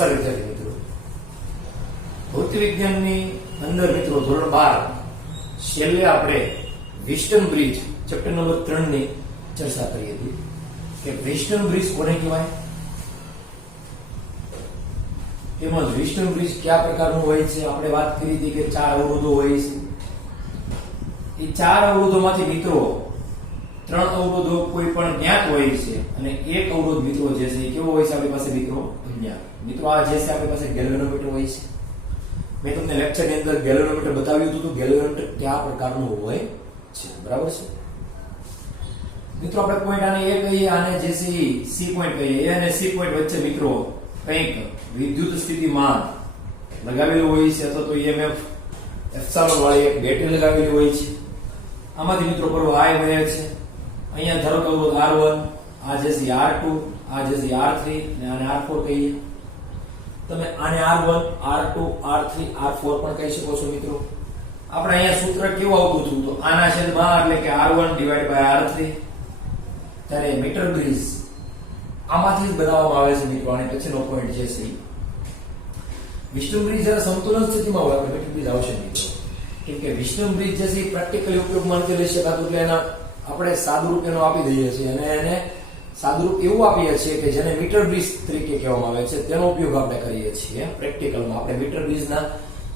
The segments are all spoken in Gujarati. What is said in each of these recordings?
નમસ્કાર વિદ્યાર્થી મિત્રો, ભૌતિક વિજ્ઞાનની અંદર મિત્રો ધોરણ 12 છેલ્લે આપણે વિસ્ટન બ્રિજ ચેપ્ટર નંબર 3 ની ચર્ચા કરી હતી કે વિસ્ટન બ્રિજ કોને કહેવાય, તેમજ વિસ્ટન બ્રિજ કયા પ્રકારનું હોય છે. આપણે વાત કરી હતી કે 4 અવરોધો હોય છે. એ 4 અવરોધોમાંથી મિત્રો 3 અવરોધો કોઈ પણ જ્ઞાત હોય છે અને એક અવરોધ મિત્રો જે છે એ કેવો હોય છે આપણી પાસે મિત્રો અજ્ઞાત. મિત્રો આ જે છે આપણી પાસે ગેલ્વેનોમીટર હોય છે. મેં તમને લેક્ચરની અંદર ગેલ્વેનોમીટર બતાવ્યું હતું. ગેલ્વેનોમીટર કયા પ્રકારનું હોય છે, બરાબર છે મિત્રો. આપણે પોઈન્ટ આને એ કહીએ, આને જે છે સી પોઈન્ટ કહીએ. એ અને સી પોઈન્ટ વચ્ચે મિત્રો કંઈક વિદ્યુત સ્થિતિમાન લગાવેલું હોય છે અથવા તો ઈએમએફ એપ્સિલોન વાળી એક બેટરી લગાવેલી હોય છે. આમાંથી મિત્રો પ્રવાહ I વહે છે. અહીંયા ધારો કે અવરોધ R1, આ જે છે R2, આ જે છે R3 અને આને R4 કહીએ. તમે આને R1, R2, R3, R4 પણ કહી શકો છો મિત્રો. આપણે અહીંયા સૂત્ર કેવું આવતું હતું તો આના છેદમાં એટલે કે R1 / R3. ત્યારે મીટર બ્રિજ આમાંથી જ બનાવવામાં આવે છે મિત્રો. અને પછીનો પોઈન્ટ જે છે વિસ્ટન બ્રિજ જ્યારે સંતુલન સ્થિતિમાં હોય આપણે મીટર બ્રિજ આવશે મિત્રો. કેમ કે વિસ્ટન બ્રિજ જે છે પ્રેક્ટિકલી ઉપયોગમાં નથી લઈ શકાતું એટલે એના આપણે સાદુરૂપ એનો આપી દઈએ છીએ અને એને સાદુરૂપ એવું આપીએ છીએ કે જેને મીટર બ્રિજ તરીકે કહેવામાં આવે છે. તેનો ઉપયોગ આપણે કરીએ છીએ પ્રેક્ટિકલમાં. આપણે મીટર બ્રિજના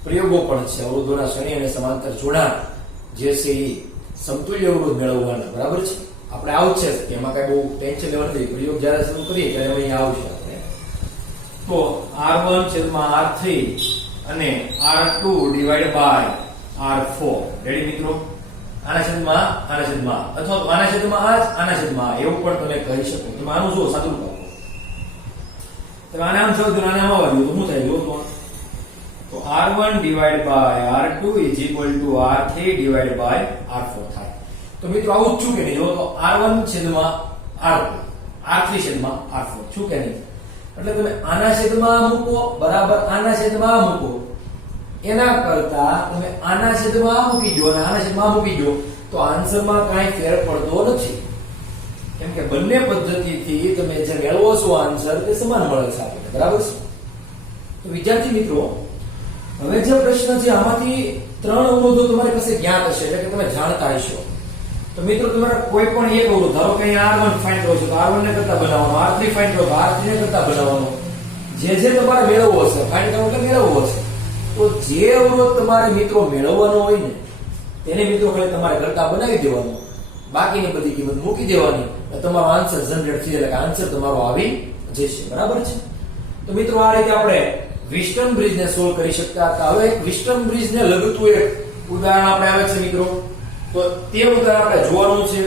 પ્રયોગો પણ છે. અવરોધોના શ્રેણી અને સમાંતર જોડાણ જે છે એ સમતુલ્ય અવરોધ મેળવવાના, બરાબર છે. આપણે આવશે કે એમાં કઈ બહુ ટેન્શન લેવા નથી. પ્રયોગ જ્યારે શરૂ કરીએ ત્યારે અહીંયા આવશે આપણે. તો R1 છેદમાં R3 અને R2 / R4. રેડી મિત્રો? આના છેદમાં અથવા તો આના છેદમાં એવું પણ તમે કહી શકો. તમે આનું જો સાદું કરો તમે આને આમ સમજો આને આમ આવવા દો તો શું થાય જો તો R1 / R2 = R3 / R4 થાય. તો મિત્રો આવું જ છું કે નહીં? જો તો R1 છેદમાં R2, R3 છેદમાં R4 છું કે નહીં? એટલે તમે આના છેદમાં મૂકો બરાબર આના છેદમાં મૂકો એના કરતા તમે આના છેદમાં મૂકી દો અને આના છેદમાં મૂકી દો તો આન્સરમાં કાંઈ ફેર પડતો નથી. કેમ કે બંને પદ્ધતિથી તમે જે મેળવો છો આન્સર તે સમાન મળે છે આપણને, બરાબર છે. તો વિદ્યાર્થી મિત્રો, હવે જે પ્રશ્ન છે આમાંથી 3 અવરોધો તમારી પાસે જ્ઞાત હશે એટલે કે તમે જાણતા હશો. તો મિત્રો તમારે કોઈ પણ એક અવરોધ ધારો કે અહીંયા R1 ફાઇન્ડ કરો છો તો R1 ને કરતા બનાવવાનો, R3 ફાઇન્ડ કરો તો R3 ને કરતા બનાવવાનો. જે તમારે મેળવવો હશે ફાઇન્ડ કરો એટલે મેળવવો હશે. તો જે અવરોધ તમારે મિત્રો મેળવવાનો હોય ને તેને મિત્રો ખાલી તમારે કરતા બનાવી દેવાનો, બાકીની બધી કિંમત મૂકી દેવાની એટલે તમારો આન્સર જનરેટ થઈ જાય, એટલે આન્સર તમારો આવી જશે, બરાબર છે. તો મિત્રો આ રીતે આપણે વિસ્ટન બ્રિજને સોલ્વ કરી શકતા હતા. હવે એક વિસ્ટન બ્રિજને લગતું એક ઉદાહરણ આપણે આવે છે મિત્રો. તો તે ઉદાહરણ આપણે જોવાનું છે.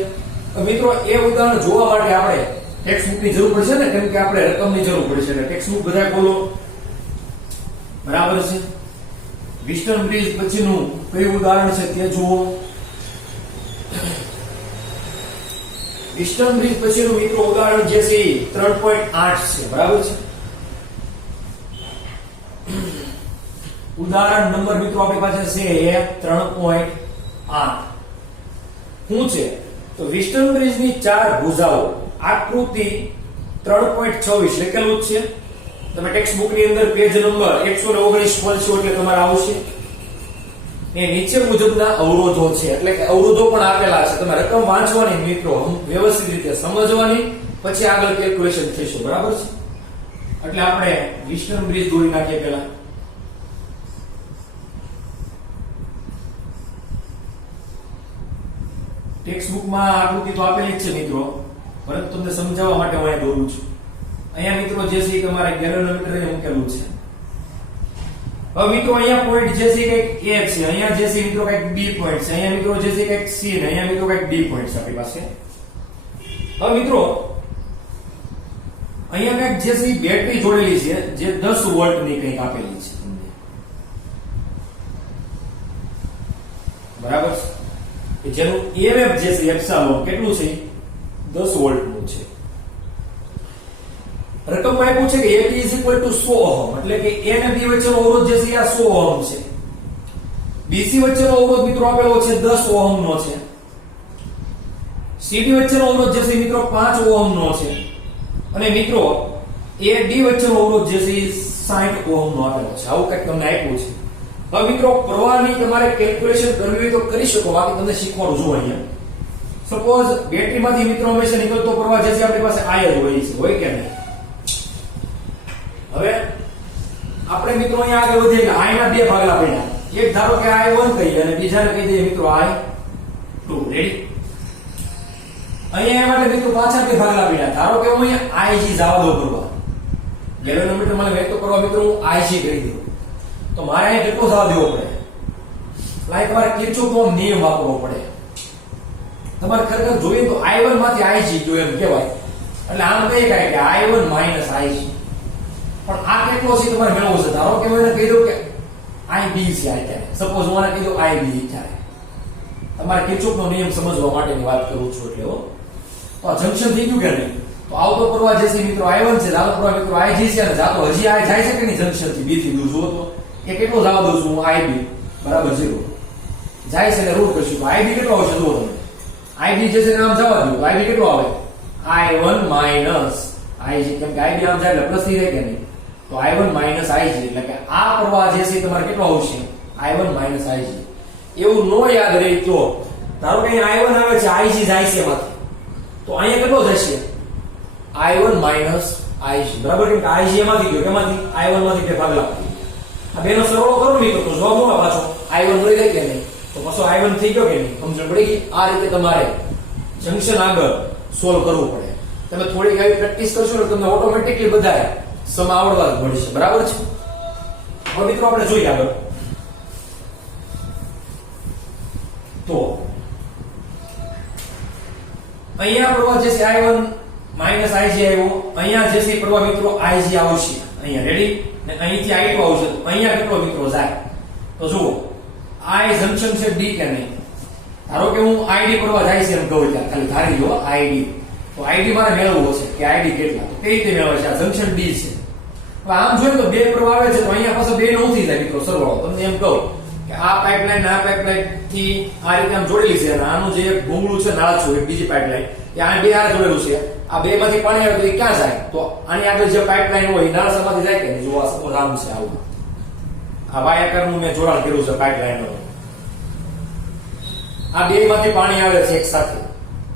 તો મિત્રો એ ઉદાહરણ જોવા માટે આપણે ટેક્સ્ટ બુકની જરૂર પડશે ને, કેમ કે આપણે રકમની જરૂર પડશે એટલે ટેક્સ્ટ બુક બધા ખોલો, બરાબર છે. વિસ્ટન બ્રિજ પછીનું કયું ઉદાહરણ છે તે જુઓ. વિસ્ટન બ્રિજ પછીનું મિત્રો ઉદાહરણ જે છે 3.8 છે, બરાબર છે. ઉદાહરણ નંબર મિત્રો આપણી પાસે છે 3.8. શું છે તો વિસ્ટન બ્રિજની 4 ભુજાઓ આકૃતિ 3.26 લખેલું છે. તમે ટેક્સ્ટ બુક ની અંદર પેજ નંબર 119 ખોલશો એટલે તમારે આવશે. એ નીચે મુજબના અવરોધો છે એટલે કે અવરોધો પણ આપેલા છે. તમે રકમ વાંચવાની મિત્રો વ્યવસ્થિત રીતે સમજવાની, પછી આગળ કેલ્ક્યુલેશન થશે, બરાબર છે. એટલે આપણે વિસ્ટન બ્રિજ દોરી નાખીએ પહેલા. ટેક્સ્ટ બુકમાં આકૃતિ તો આપેલી જ છે મિત્રો, પરંતુ તમને સમજાવવા માટે હું અહીંયા દોરું છું. અહીંયા મિત્રો જે છે તમારે ગેલ્વેનોમીટર એ મૂકેલું છે. હવે મિત્રો અહીંયા પોઈન્ટ જે છે કંઈક A છે, અહીંયા જે છે મિત્રો કંઈક B પોઈન્ટ છે, અહીંયા મિત્રો જે છે કંઈક C ને અહીંયા મિત્રો કંઈક D પોઈન્ટ છે આપણી પાસે. હવે મિત્રો અહીંયા કંઈક જે છે બેટરી જોડેલી છે જે 10 વોલ્ટ ની કંઈક આપેલી છે, બરાબર છે. જેનું EMF જે છે એપ્સિલોન કેટલું છે 10 વોલ્ટ નું છે. રકમમાં આપ્યું છે કે AP = 100 ઓહમ એટલે કે A અને B વચ્ચેનો અવરોધ જે છે આ 100 ઓહમ છે. BC વચ્ચેનો અવરોધ મિત્રો આપેલો છે 10 ઓહમ નો છે. CD વચ્ચેનો અવરોધ જે છે મિત્રો 5 ઓહમ નો છે. અને મિત્રો AD વચ્ચેનો અવરોધ જે છે 60 ઓહમ નો આપેલો છે. આવું કંઈક તમને આપ્યું છે. હવે મિત્રો પ્રવાહની તમારે કેલ્ક્યુલેશન કરવી હોય તો કરી શકો, બાકી તમને શીખવાનું જો અહીંયા સપોઝ બેટરીમાંથી મિત્રો હંમેશા નીકળતો પ્રવાહ જે છે આપણી પાસે I જ હોય કે નહીં. હવે આપણે મિત્રો અહીંયા આગળ વધીએ એટલે I ના બે ભાગલા પડ્યા. એક ધારો કે I1 કહીએ અને બીજાને કહી દઈએ મિત્રો I2. રેડી? અહીંયા માટે મિત્રો પાછા બે ભાગલા પડ્યા. ધારો કે હું અહીંયા IG જવા દો પ્રવાહ, ગેલ્વેનોમીટર મને વેચતો પ્રવાહ મિત્રો હું IG કરી દઉં, તો મારે અહીં કેટલો જવા દેવો પડે? લાઈક તમારે કિર્ચોફનો નિયમ વાપરવો પડે. તમારે ખરેખર જોઈએ તો I1 માંથી IG જો એમ કહેવાય, એટલે આમ કહી શકાય કે I1 માઈનસ IG. પણ આ કેટલો છે તમારે મેળવવો છે. ધારો કે હું એને કહી દઉં કે IB છે અત્યારે, સપોઝ હું એને કહી દઉં IB અત્યારે. તમારે કિર્ચોફનો નિયમ સમજવા માટેની વાત કરું છું. એટલે તો આ જંક્શન થઈ ગયું કે નહીં? તો આવતો પ્રવાહ જે છે મિત્રો I1 છે, આવતો પ્રવાહ મિત્રો IG છે, અને જાતો હજી I જાય છે કે નહીં જંક્શન થી B થી દૂર જુઓ તો એ કેટલો જવા દઉં છું હું IB બરાબર 0 જાય છે એટલે રૂટ કરશું તો IB કેટલો આવશે જુઓ તમે. IB જે છે આમ જવા દો તો IB કેટલો આવે? I1 માઈનસ IG, કેમ કે IB આમ જાય એટલે પ્લસ થઈ જાય કે નહીં? તો I1 માઈનસ IG એટલે કે આ પ્રવાહ જે છે તમારે કેટલો આવશે? I1 minus IG. એવું નો યાદ રહી તો ધારો કે અહીંયા I1 આવે છે, IG જાય છે એમાંથી, તો અહીંયા કેટલો જશે? I1 માઈનસ IG બરાબર. કેમ કે IG એમાંથી ગયો, કેમાંથી? I1 માંથી બે ભાગલા. આ બેનો સરવાળો કરો ને તો જવાબ શું પાછો I1 મળી જાય કે નહીં? તો પાછો I1 થઈ ગયો કે નહીં? સમજણ પડી ગઈ? આ રીતે તમારે જંક્શન આગળ સોલ્વ કરવું પડે. તમે થોડીક આવી પ્રેક્ટિસ કરશો ને તમને ઓટોમેટિકલી બધા સમ આવડવા જ મળશે. બરાબર છે? હવે મિત્રો આપણે જોઈએ આગળ. તો અહીંયા પ્રવાહ જે છે I1 માઈનસ IG આવ્યો, અહીંયા જે છે પ્રવાહ મિત્રો IG આવશે અહીંયા. રેડી? ને અહીંથી I2 આવશે, તો અહીંયા કેટલો મિત્રો જાય? તો જુઓ I જંક્શન છે D કે નહીં? ધારો કે હું ID પ્રવાહ જાય છે એમ કહું ત્યાં, ખાલી ધારી લો ID. તો ID મારે મેળવવો છે કે ID કેટલા, તો કઈ રીતે મેળવે છે? આ જંક્શન D છે. હવે આમ જોઈએ તો બે પ્રવાહ આવે છે, તો અહીંયા પાસે બે નો ઉઠી જાય મિત્રો સરવાળો. તમને એમ કહું કે આ પાઇપલાઇન આ પાઇપલાઇન થી આ રીતે આમ જોડેલી છે, અને આનું જે ભૂંગળું છે નાળું એક બીજી પાઇપલાઇન એ આ બે આ જોડેલું છે. આ બે માંથી પાણી આવે તો એ ક્યાં જાય? તો આની આગળ જે પાઇપલાઇન હોય નાળસામાંથી જાય કે નહીં? જો આ સપોઝ આમ છે, આવું આ વાય આકારનું મેં જોડાણ કર્યું છે પાઇપલાઇન નું. આ બે માંથી પાણી આવે છે એક સાથે,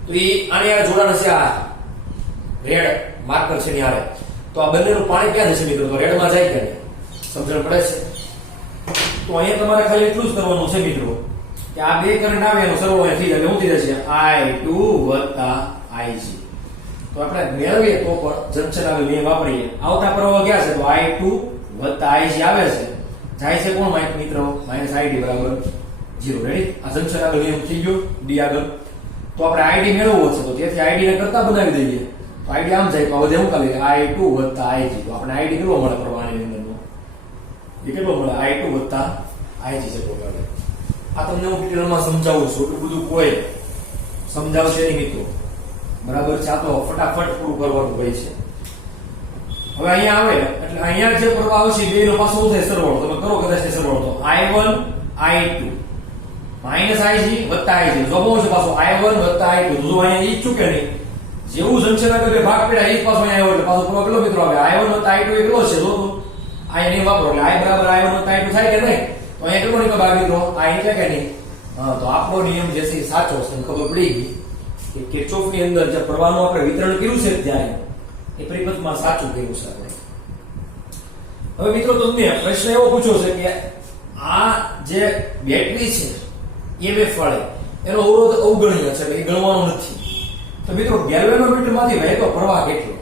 તો એ આની આગળ જોડાણ છે, આ રેડ માર્કર છે ની આરે. તો આ બંનેનું પાણી ક્યાં જશે મિત્રો? તો રેડમાં જાય કે નહીં? સમજણ પડે છે? તો અહીંયા તમારે ખાલી એટલું જ કરવાનું છે મિત્રો કે આ બે કરંટ આવે એનો સરવાળો અહીં થઈ જાય. શું થઈ જશે? I2 વત્તા IG. તો આપણે મેળવીએ તો પણ જંક્શન આગળ નિયમ વાપરીએ. આવતા પ્રવાહ ક્યાં છે? તો I2 વત્તા IG આવે છે, જાય છે કોણ મિત્રો? માઈનસ ID બરાબર 0. રેડી? આ જંક્શન આગળ નિયમ થઈ ગયો D આગળ. તો આપણે ID મેળવવો છે, તો તેથી ID ને કરતા બનાવી દઈએ. તો ID આમ જાય તો હવે શું કરે? I2 વત્તા IG. તો આપણે ID કેટલો મળે પ્રવાહની અંદરનો? એ કેટલો મળે? I2 વત્તા IG જેટલો મળે. આ તમને હું ડિટેલમાં સમજાવું છું, એટલું બધું કોઈ સમજાવશે નહીં મિત્રો. બરાબર છે? આ તો ફટાફટ પૂરું કરવાનું હોય છે. હવે અહીંયા આવે એટલે અહીંયા જે પ્રવાહ આવશે બે નો પાછો શું થાય? સરવાળો. તમે કરો કદાચ સરવાળો તો I1 I2 માઈનસ IG વત્તા IG. જો બહુ છે પાછો I1 વત્તા I2. જો અહીંયા ઈ ચૂકે નહીં, જેવું જંક્શન આગળ બે ભાગ પડ્યા એ પાછો અહીંયા આવ્યો એટલે પાછો પ્રવાહ કેટલો મિત્રો આવે? I1 વત્તા I2 કેટલો છે? જો તો આ નિયમ વાપરો એટલે I બરાબર I1 વત્તા I2 થાય કે નહીં? તો અહીંયા કેટલો નીકળે ભાગ મિત્રો? આ એટલે કે નહીં? હા, તો આપણો નિયમ જે છે સાચો છે. ખબર પડી ગઈ કે કિર્ચોફની અંદર જે પ્રવાહનું આપણે વિતરણ કર્યું છે ત્યારે એ પરિપથમાં સાચું કર્યું છે આપણે. હવે મિત્રો તમને પ્રશ્ન એવો પૂછ્યો છે કે આ જે બેટરી છે EMF વાળી એનો અવરોધ અવગણ્ય છે, એ ગણવાનો નથી. તો મિત્રો ગેલ્વેનોમીટર માંથી વહેતો પ્રવાહ કેટલો?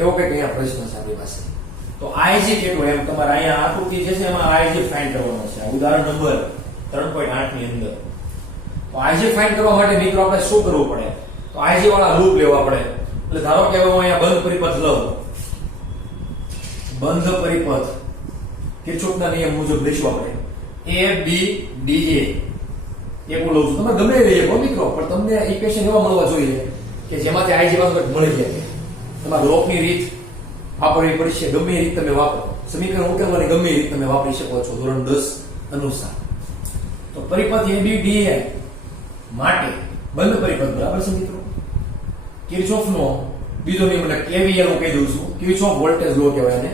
એવો કંઈક અહીંયા પ્રશ્ન છે આપણી પાસે. તો IG કેટલો એમ તમારે અહીંયા આકૃતિ જે છે એમાં IG ફાઇન્ડ કરવાનો છે. ઉદાહરણ નંબર 3.8 ની અંદર. તો IG ફાઇન્ડ કરવા માટે મિત્રો આપણે શું કરવું પડે? તો IG વાળા લૂપ લેવા પડે. એટલે ધારો કે હું અહીંયા બંધ પરિપથ લઉં, બંધ પરિપથ કિર્ચોફના નિયમ મુજબ લઈશું આપણે A B D A એવું લઉં છું. તમે ગમે એ લઈએ મિત્રો, પણ તમને ઇક્વેશન એવા મળવા જોઈએ કે જેમાંથી IG પાછું મળી જાય. તમારે લોકની રીત વાપરવી પડશે, ગમે એ રીત તમે વાપરો. સમીકરણ ઉકેલવાની ગમે એ રીત તમે વાપરી શકો છો ધોરણ 10 અનુસાર. તો પરિપથ ABDA માટે બંધ પરિપથ બરાબર છે મિત્રો. કિર્ચોફનો બીજો નિયમ એટલે KVL હું કહી દઉં છું, કિર્ચોફ વોલ્ટેજ લો કહેવાય એને.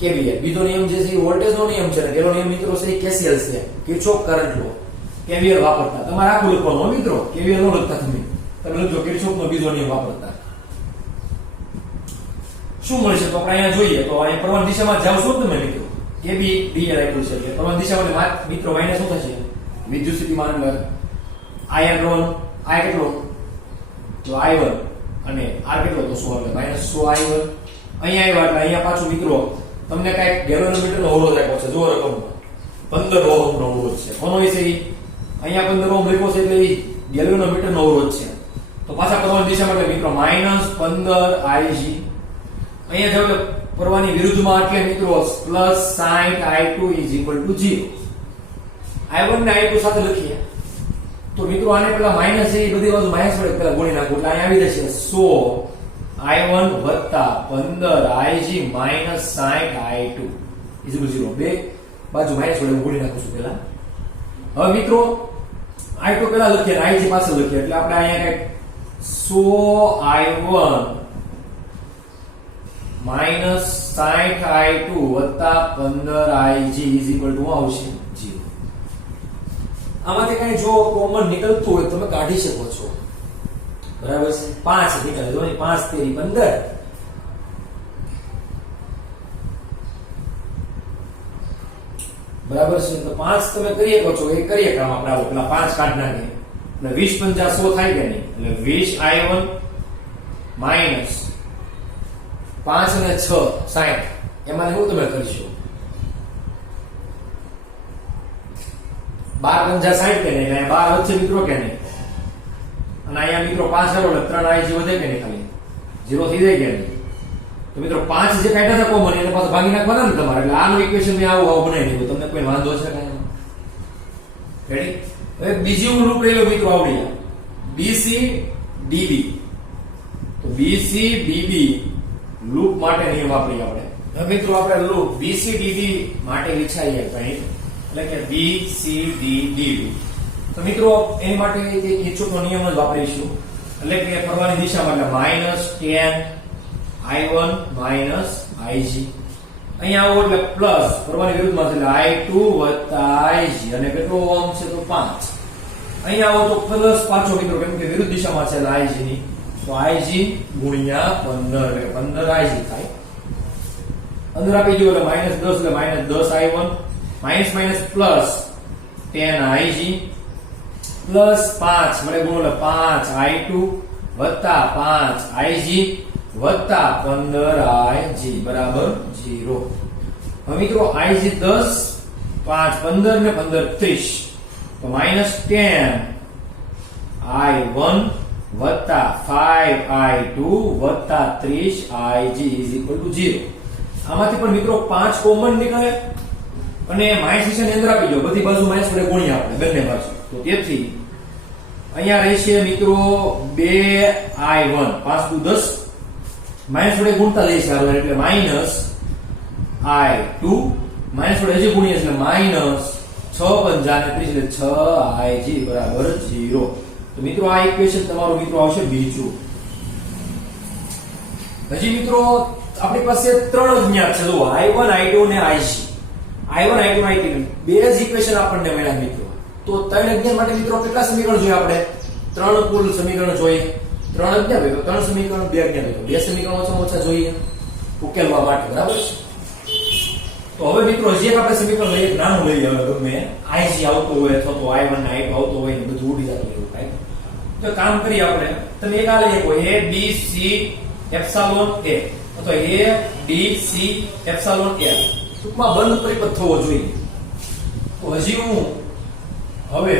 કેવીએલ. બીજો નિયમ જે છે એ વોલ્ટેજનો નિયમ છે અને પેલો નિયમ મિત્રો છે એ કેસીએલ છે, કિર્ચોફ કરંટ લો. કેવીએલ વાપરતા તમારે આખું લખવાનું હો મિત્રો, કેવીએલ નો લખતા તમે લખજો કિર્ચોફનો બીજો નિયમ વાપરતા. શું મળશે તો આપણે અહીંયા જોઈએ તો અહીંયા પ્રવાહ દિશામાં જાવ છો તમે મિત્રો, કેબી ડીએલ આપ્યું છે એટલે પ્રવાહ દિશામાં મિત્રો માઈનસ શું થશે, વિદ્યુત સ્થિતિમાન અંદર આયર્ન આ કેટલો તો I1 અને R કેટલો તો 100 એટલે -100 I1. અહીંયા આવ્યા એટલે અહીંયા પાછું મિત્રો તમને કઈક ગેલોનોમીટર નો અવરોધ આપ્યો છે, જો રકમ 15 ઓહમ નો અવરોધ છે. કોનો છે અહીંયા 15 ઓહમ લખ્યો છે એટલે એ ગેલોનોમીટર નો અવરોધ છે. તો પાછા પ્રવાહ દિશામાં એટલે મિત્રો -15 Ig. અહીંયા જાવ એટલે પ્રવાહની વિરુદ્ધમાં એટલે મિત્રો +60 I2 0. I1 ને I2 સાથે લખીએ તો મિત્રો આને પેલા માઈનસ એ બધી બાજુ માઈનસ વડે પેલા ગુણી નાખો એટલે અહીંયા આવી જશે 100 I1 15 Ig -60 I2 0. બે બાજુ માઈનસ વડે ગુણી નાખું છું પેલા. હવે મિત્રો I2 પેલા લખીએ અને Ig પાછળ લખીએ એટલે આપણે અહીંયા કઈક 100 I1 -60 I2 15 Ig શું આવશે 0. આમાંથી કઈ જો કોમન નીકળતું હોય તમે કાઢી શકો છો, બરાબર છે. 5 નીકળે જો 5 તેરી 15. બરાબર છે. તો 5 તમે કરી શકો છો, એ કરીએ કામ આપણે આવો પેલા 5 કાઢ નાખે એટલે 20 50 100 થાય કે નહીં એટલે 20 I1 માઈનસ 5 અને 6 60. એમાં શું તમે કરશો 12 50 60 કે નહીં, 12 વચ્ચે મિત્રો કે નહીં, અને અહીંયા મિત્રો 5 કરો એટલે 3 Ig વધે કે નહીં, ખાલી 0 થઈ જાય કે નહીં. તો મિત્રો 5 જે કાઢ્યા હતા કોમન એને પાછું ભાગી નાખવાના ને તમારે, એટલે આનું ઇક્વેશન મેં આવું બનાવી દીધું. તમને કોઈ વાંધો છે કાંઈ? રેડી. હવે બીજું લૂપ લઈ લો મિત્રો, આવડી જાય BC DB. તો BC DB લૂપ માટે નિયમ વાપરીએ આપણે. હવે મિત્રો આપણે લૂપ BC DB માટે વિચારીએ કંઈ, એટલે કે BCDDB. તો મિત્રો એ માટે કિર્ચોફનો નિયમ જ વાપરીશું, એટલે કે પ્રવાહની દિશામાં એટલે -10 I1 Ig. અહીંયા આવો એટલે પ્લસ પ્રવાહની વિરુદ્ધમાં એટલે I2 Ig અને કેટલો ઓહમ છે તો 5. અહીંયા આવો તો પ્લસ પાછો મિત્રો કેમ કે વિરુદ્ધ દિશામાં છે એટલે Ig ની, તો Ig ગુણ્યા 15 એટલે 15 Ig થાય. અંદર આપી દો એટલે -10 એટલે -10 I1 minus minus plus 10 Ig plus 5 વડે ગુણો એટલે 5 I2 વત્તા 5 Ig વત્તા 15 Ig બરાબર 0. હવે મિત્રો Ig 10 5 15 ને 15 30 તો -10 I1 વત્તા 5 I2 વત્તા 30 Ig 0. આમાંથી પણ મિત્રો 5 કોમન નીકળે અને માઈનસ નિશાની અંદર આપી દો, બધી બાજુ માઈનસ વડે ગુણીએ આપણે બંને બાજુ. તો તેથી અહીંયા રહેશે મિત્રો 2 I1 5 × 10 માઈનસ વડે ગુણતા જઈશે આપણે એટલે -I2 માઈનસ વડે હજી ગુણીએ એટલે -6 × 5 એટલે 6 Ig બરાબર 0. તો મિત્રો આ ઇક્વેશન તમારું મિત્રો આવશે બીજું. હજી મિત્રો આપણી પાસે ત્રણ અજ્ઞાત છે, જો I1 I2 અને Ig. I1 I2 I3 બે જ ઇક્વેશન આપણને મળ્યા મિત્રો. તો ત્રણ અજ્ઞાત માટે મિત્રો કેટલા સમીકરણ જોઈએ આપણે? ત્રણ કુલ સમીકરણ જોઈએ. ત્રણ અજ્ઞાત હોય તો ત્રણ સમીકરણ, બે અજ્ઞાત હોય તો બે સમીકરણ ઓછામાં ઓછા જોઈએ ઉકેલવા માટે, બરાબર છે. તો હવે મિત્રો હજી એક આપણે સમીકરણ લઈએ, નાનું લઈએ, હવે ગમે Ig આવતો હોય અથવા તો I1 ને I2 આવતો હોય ને બધું ઉડી જતું એવું કાંઈ. તો કામ કરીએ આપણે, તમે એક આ લઈએ કોઈ A B C epsilon A અથવા A B C epsilon A, ટૂંકમાં બંધ પરિપથ થવો જોઈએ. તો હજી હું હવે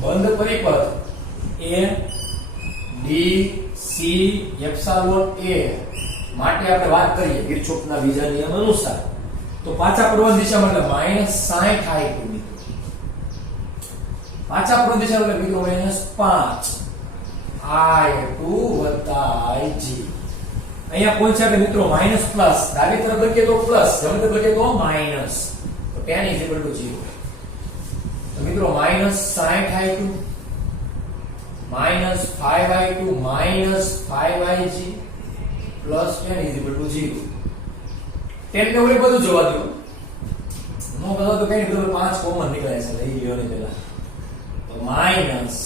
બંધ પરિપથ A B C epsilon A માટે આપણે વાત કરીએ કિર્ચોફના બીજા નિયમ અનુસાર, તો પાછા પ્રવાહ દિશામાં એટલે -60 I2 મિત્રો, પાછા પ્રવાહ દિશામાં એટલે મિત્રો -5 I2 વત્તા Ig. અહીંયા કોણ છે મિત્રો માઈનસ પ્લસ, ડાબી તરફ લખીએ તો પ્લસ, જમણી તરફ લખીએ તો માઈનસ, તો tan = 0. તો મિત્રો -60 I2 -5 I2 -5 Ig plus 10 is equal to 0. 10 ને ઓલે બધું જવા દો. નો બધા તો કઈ નહીં, બધું 5 કોમન નીકળે છે. લઈ લ્યો ને પેલા. તો માઈનસ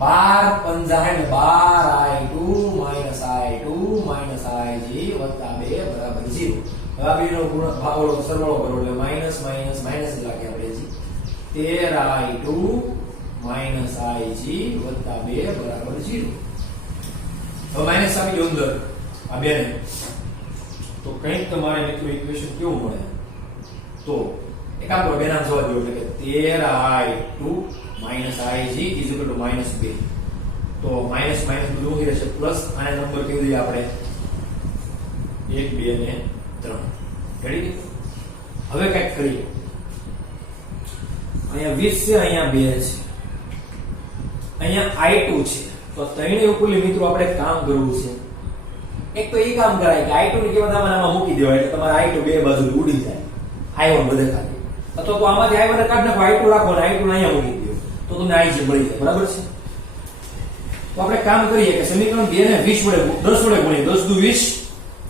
12 પંજા એટલે 12i2 minus i2 minus ig વત્તા 2 બરાબર 0. હવે આ બેનો ગુણ ભાગોળો સરવાળો કરો એટલે માઈનસ માઈનસ માઈનસ લાગે આપણે જી. 13i2 માઈનસ ig વત્તા 2 બરાબર 0. હવે માઈનસ આપી દો અંદર આ બે ને, તો કંઈક તમારે મિત્રો ઇક્વેશન કેવું મળે? તો એક આપણો બે નામ જવા દો એટલે કે 13i2 minus ig is equal to minus 2. તો માઈનસ માઈનસ બધું ઉડી રહેશે પ્લસ આને નંબર કેવી દઈએ આપણે 1 2 ને 3. રેડી? હવે કંઈક કરીએ. અહીંયા 20 છે, અહીંયા 2 છે, અહીંયા i2 છે. તો ત્રણેય ઉપરલી મિત્રો આપણે કામ કરવું છે. એક તો એ કામ કરાય કે i2 ની કિંમત આમાં મૂકી દેવાય એટલે તમારે i2 બે બાજુ ઉડી જાય, i1 બધે ખાલી. અથવા તો આમાંથી i1 કાઢ નાખો, i2 રાખો અને i2 ને અહીંયા મૂકી દો તો તમને ig મળી જાય. બરાબર છે? તો આપણે કામ કરીએ કે સમીકરણ 2 ને 20 વડે 10 વડે ગુણીએ. 10 દુ 20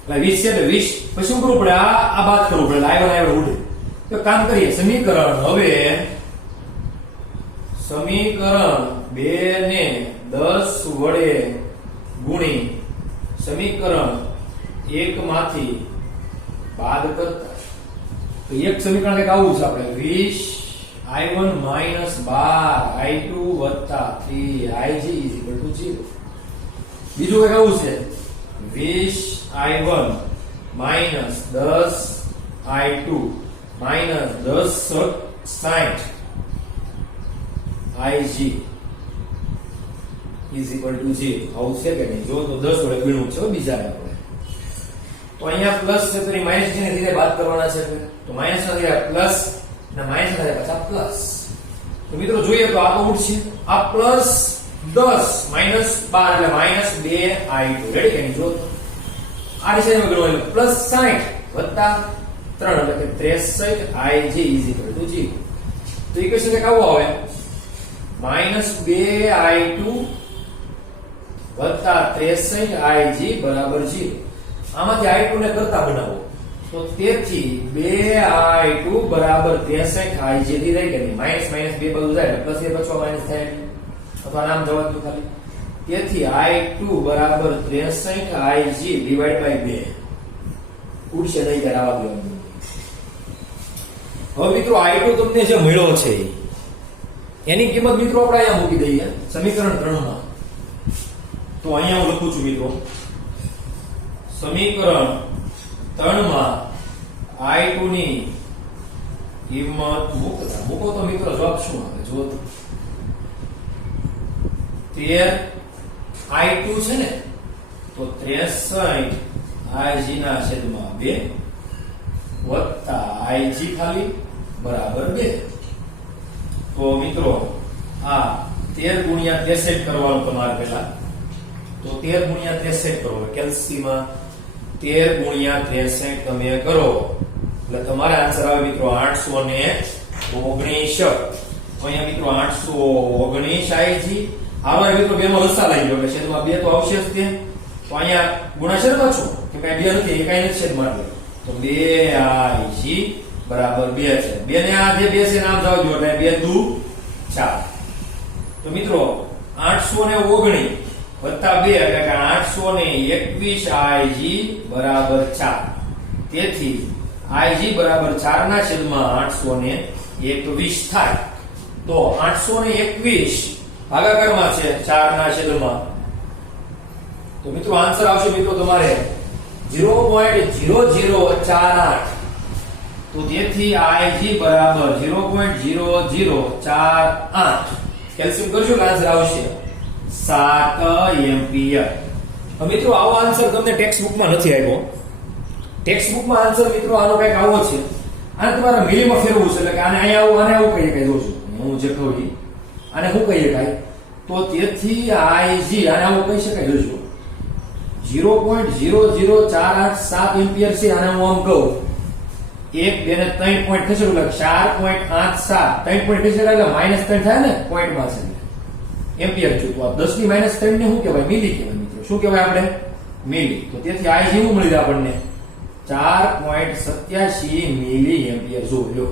એટલે 20 છે એટલે 20. પછી શું કરવું પડે? આ બાદ કરવું પડે એટલે i1 ઉડે. તો કામ કરીએ. સમીકરણ હવે સમીકરણ 2 ને 10 વડે ગુણી સમીકરણ 1 માંથી બાદ કરતા તો એક સમીકરણ કંઈક આવું છે આપણે 20i1 માઈનસ 12i2 વત્તા 3ig ઇઝ ઇક્વલ ટુ 0. બીજું કંઈક આવું છે 20i1 minus 10i2 minus 10 60 ig is equal to 0. આવું છે કે નહીં? જો તો 10 વડે ગુણવું છે બીજા આપણે. તો અહીંયા પ્લસ છે તો માઈનસ ને રીતે બાદ કરવાના છે. તો માઈનસ ના થાય પ્લસ અને માઈનસ ના થાય પાછા પ્લસ. તો મિત્રો જોઈએ તો આ તો ઉડશે. આ પ્લસ 10 માઈનસ 12 એટલે માઈનસ 2i2. રેડી કે નહીં? જો આ દિશામાં ગણવાનું પ્લસ 60 વત્તા 3 એટલે કે 63 ig is equal to 0. તો ઇક્વેશન કે આવું આવે માઈનસ 2i2 વત્તા 63ig બરાબર 0. આમાંથી i2 ને કરતા બનાવો તો તેથી 2i2 બરાબર 63ig થી રહી કે નહીં? માઈનસ માઈનસ 2 બધું જાય એટલે પ્લસ 2 પછી માઈનસ થાય અથવા નામ જવા દો ખાલી. તેથી i2 બરાબર 63ig ડિવાઇડ બાય 2 ઉડશે નહીં ત્યારે આવા દો. હવે મિત્રો i2 તમને જે મળ્યો છે એની કિંમત મિત્રો આપણે અહીંયા મૂકી દઈએ સમીકરણ 3 માં. તો અહીંયા હું લખું છું મિત્રો સમીકરણ 3 માં i2 ની કિંમત મૂકો તો મિત્રો જવાબ શું આવે? જો 13 i2 છે ને તો 63 ig ના છેદમાં 2 વત્તા ig ખાલી બરાબર 2. તો મિત્રો આ 13 ગુણ્યા 63 કરવાનું તમારે પહેલા. તો 13 ગુણ્યા 63 કરો. કેલ્સીમાં 13 ગુણ્યા 63 તમે કરો એટલે તમારો આન્સર આવે મિત્રો 819. તો અહીંયા મિત્રો 819 ig. આવા મિત્રો બે નો લસા લઈ ગયો એટલે છેદમાં 2 તો આવશે જ તે. તો અહીંયા ગુણાકારમાં છો કે કઈ 2 નથી, એકાઈ ને છેદમાં દે તો 2ig બરાબર 2 છે. 2 ને આ જે 2 છે નામ જાવ જો એટલે 2 દુ 4. તો મિત્રો 819 વત્તા 2 એટલે કે 821 ig બરાબર 4. તેથી ig બરાબર 4 ના છેદમાં 821 થાય. તો 821 ભાગાકારમાં છે 4 ના છેદમાં. તો મિત્રો આન્સર આવશે મિત્રો તમારે 0.0048. તો તેથી ig બરાબર 0.0048. કેલ્ક્યુલેટ કરજો એટલે આન્સર આવશે 7 એમ્પિયર. તો મિત્રો આવો આન્સર તમને ટેક્સ્ટ બુકમાં નથી આવ્યો. ટેક્સ્ટ બુકમાં આન્સર મિત્રો આનો કંઈક આવો છે. આને તમારે મિલીમાં ફેરવવું છે એટલે કે આને અહીંયા આવું કહીએ કઈ જોજો હું જે કહું આને શું કહીએ કાઈ. તો તેથી ig આને આવું કહી શકાય જોજો 0.00487 એમ્પિયર છે. આને હું આમ કહું 1 2 ને 3 પોઈન્ટ થશે એટલે 4.87 3 પોઈન્ટ થશે એટલે -3 થાય ને પોઈન્ટમાં છે એમ્પિયર છું. તો 10 ની -3 ને શું કહેવાય? મિલી કહેવાય મિત્રો. શું કહેવાય આપણે? મિલી. તો તેથી આ જેવું મળી જાય આપણને 4.87 મિલી એમ્પિયર. જો લ્યો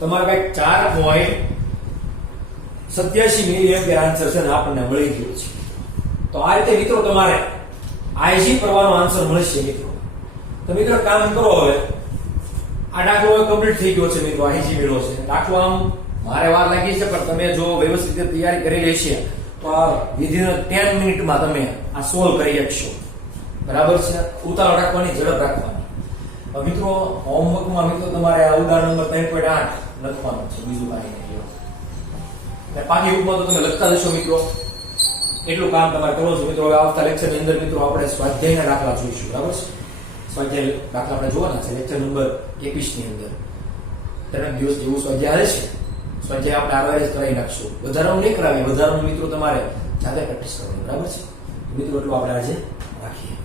તમારે કઈક 4.87 મિલી એમ્પિયર આન્સર છે ને આપણને મળી ગયો છે. તો આ રીતે મિત્રો તમારે આઈજી પ્રવાહનો આન્સર મળશે મિત્રો. તો મિત્રો કામ કરો, હવે આ દાખલો કમ્પ્લીટ થઈ ગયો છે મિત્રો. આઈજી મેળવો છે દાખલો. આમ મારે વાર લાગી છે, પણ તમે જો વ્યવસ્થિત રીતે તૈયારી કરેલી છે તો આ વિધિન 10 મિનિટમાં તમે આ સોલ્વ કરી શકશો. બરાબર છે. ઉતાવળ રાખવાની, ઝડપ રાખવાની. મિત્રો હોમવર્કમાં મિત્રો તમારે આ ઉદાહરણ નંબર 3.8 લખવાનું છે, બીજું કાંઈ નહીં. અને પાકી રૂપમાં તો તમે લખતા જશો મિત્રો. એટલું કામ તમારે કરવું છે મિત્રો. હવે આવતા લેક્ચરની અંદર મિત્રો આપણે સ્વાધ્યાયના દાખલા જોઈશું. બરાબર છે. સ્વાધ્યાય દાખલા આપણે જોવાના છે લેક્ચર નંબર 21 ની અંદર. 3 દિવસ જેવું સ્વાધ્યાય છે. સ્વાધ્યાય આપણે આરવાયસ કરાવી નાખશું. વધારાનું નહીં કરાવીએ. વધારાનું મિત્રો તમારે જાતે પ્રેક્ટિસ કરવાની. બરાબર છે મિત્રો. એટલું આપણે આજે રાખીએ.